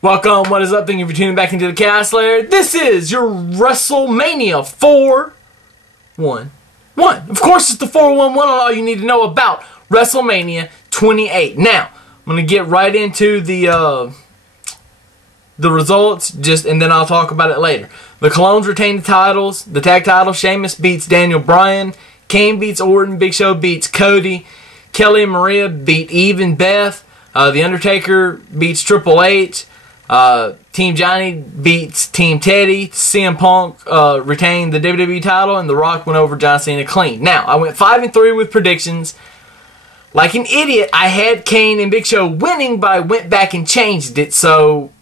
Welcome, what is up? Thank you for tuning back into the Chaos Lair. This is your WrestleMania 4-1-1. Of course, it's the 4-1-1 on all you need to know about WrestleMania 28. Now, I'm going to get right into the results, and then I'll talk about it later. The Colognes retain the titles. The tag title, Sheamus beats Daniel Bryan. Kane beats Orton. Big Show beats Cody. Kelly and Maria beat Eve and Beth. The Undertaker beats Triple H. Team Johnny beats Team Teddy. CM Punk retained the WWE title, and The Rock went over John Cena clean. Now, I went 5-3 with predictions. Like an idiot, I had Kane and Big Show winning, but I went back and changed it, so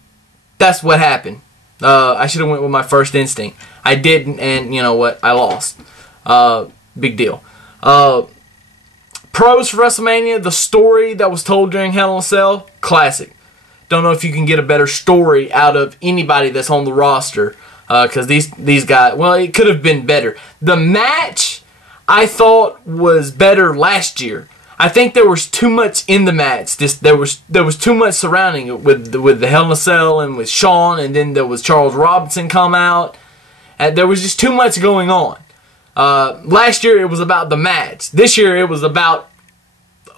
that's what happened. I should have went with my first instinct. I didn't, and you know what? I lost. Big deal. Pros for WrestleMania, the story that was told during Hell in a Cell, classic. Don't know if you can get a better story out of anybody that's on the roster, because these guys, well, it could have been better. The match, I thought, was better last year. I think there was too much in the match. There was too much surrounding it with the Hell in a Cell and with Shawn, and then there was Charles Robinson come out. And there was just too much going on. Last year it was about the match. This year it was about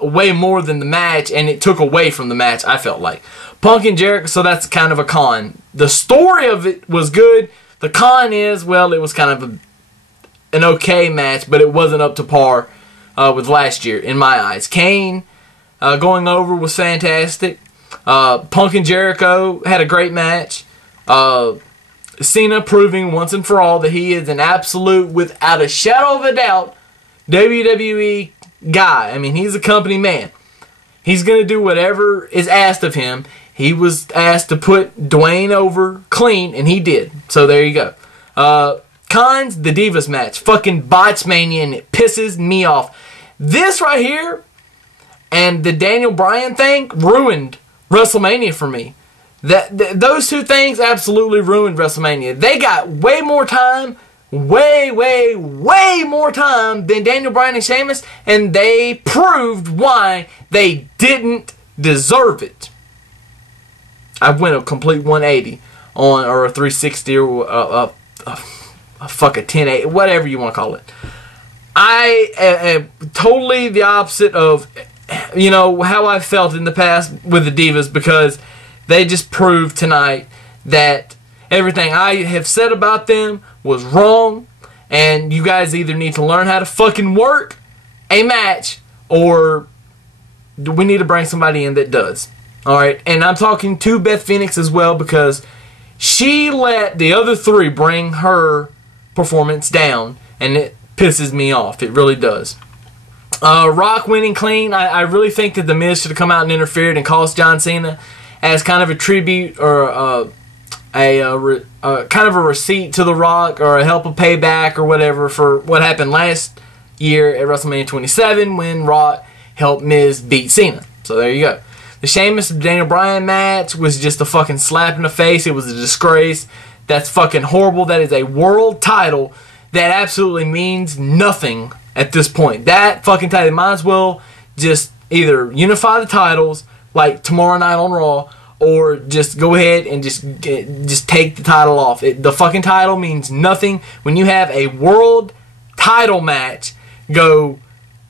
way more than the match, and it took away from the match, I felt like. Punk and Jericho, so that's kind of a con. The story of it was good. The con is, well, it was kind of an okay match, but it wasn't up to par with last year, in my eyes. Kane going over was fantastic. Punk and Jericho had a great match. Cena proving once and for all that he is an absolute, without a shadow of a doubt, WWE guy. I mean, he's a company man. He's going to do whatever is asked of him. He was asked to put Dwayne over clean, and he did. So there you go. Cons, the Divas match. Fucking Botchmania, and it pisses me off. This right here and the Daniel Bryan thing ruined WrestleMania for me. Those two things absolutely ruined WrestleMania. They got way more time, way more time than Daniel Bryan and Sheamus, and they proved why they didn't deserve it. I went a complete 180 on, or a 360, or a fuck a 1080, whatever you want to call it. I am totally the opposite of, you know, how I felt in the past with the Divas, because they just proved tonight that everything I have said about them was wrong, and you guys either need to learn how to fucking work a match, or we need to bring somebody in that does. Alright, and I'm talking to Beth Phoenix as well, because she let the other three bring her performance down, and it pisses me off. It really does. Rock winning clean. I really think that The Miz should have come out and interfered and cost John Cena as kind of a tribute, or kind of a receipt to The Rock, or a help of payback or whatever for what happened last year at WrestleMania 27 when Rock helped Miz beat Cena. So there you go. The Sheamus and Daniel Bryan match was just a fucking slap in the face. It was a disgrace. That's fucking horrible. That is a world title that absolutely means nothing at this point. That fucking title, might as well just either unify the titles like tomorrow night on Raw, or just go ahead and just take the title off. The fucking title means nothing when you have a world title match go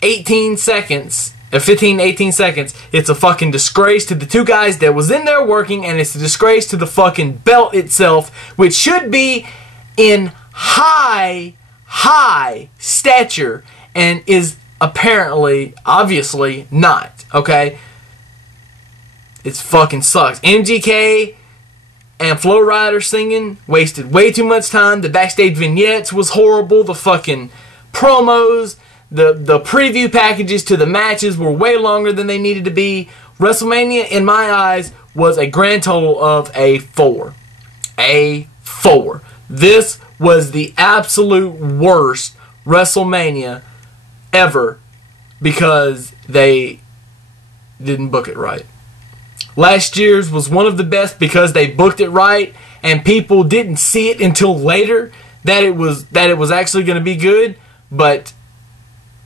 18 seconds, 15 to 18 seconds. It's a fucking disgrace to the two guys that was in there working, and it's a disgrace to the fucking belt itself, which should be in high stature, and is apparently, obviously not, okay? It fucking sucks. MGK and Flo Rida singing wasted way too much time. The backstage vignettes was horrible. The fucking promos, the preview packages to the matches were way longer than they needed to be. WrestleMania, in my eyes, was a grand total of a 4. A 4. This was the absolute worst WrestleMania ever, because they didn't book it right. Last year's was one of the best because they booked it right, and people didn't see it until later that it was actually going to be good, but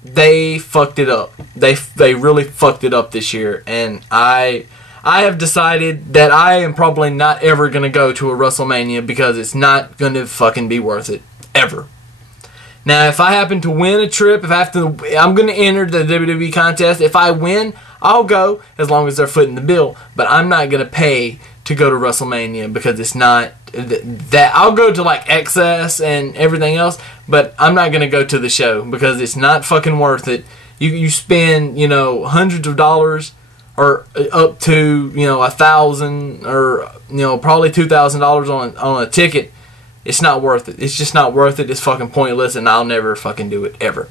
they fucked it up. They really fucked it up this year, and I I have decided that I am probably not ever going to go to a WrestleMania because it's not going to fucking be worth it. Ever. Now, if I happen to win a trip, I'm going to enter the WWE contest. If I win, I'll go as long as they're footing the bill. But I'm not going to pay to go to WrestleMania because it's not that. I'll go to like XS and everything else, but I'm not going to go to the show because it's not fucking worth it. You spend, hundreds of dollars or up to, $1,000 or, probably $2,000 on a ticket. It's not worth it. It's just not worth it. It's fucking pointless, and I'll never fucking do it, ever.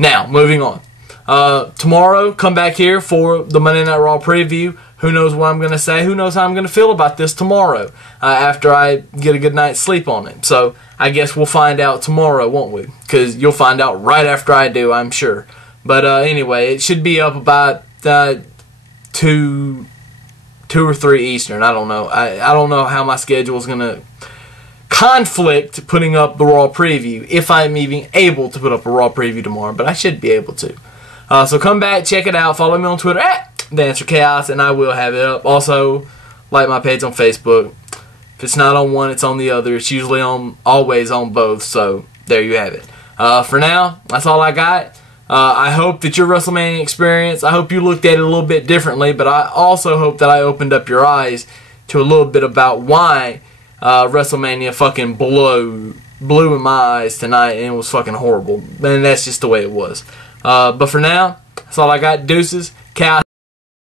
Now, moving on. Tomorrow, come back here for the Monday Night Raw preview. Who knows what I'm going to say? Who knows how I'm going to feel about this tomorrow after I get a good night's sleep on it. So, I guess we'll find out tomorrow, won't we? Because you'll find out right after I do, I'm sure. But anyway, it should be up about 2 or 3 Eastern. I don't know. I don't know how my schedule is going to conflict putting up the Raw preview, if I'm even able to put up a Raw preview tomorrow, but I should be able to. So come back, check it out, follow me on Twitter at The Answer Chaos, and I will have it up. Also, like my page on Facebook. If it's not on one, it's on the other. It's usually always on both, so there you have it. For now, that's all I got. I hope that your WrestleMania experience, I hope you looked at it a little bit differently, but I also hope that I opened up your eyes to a little bit about why WrestleMania fucking blew in my eyes tonight, and it was fucking horrible. And that's just the way it was. But for now, that's all I got. Deuces. Cow.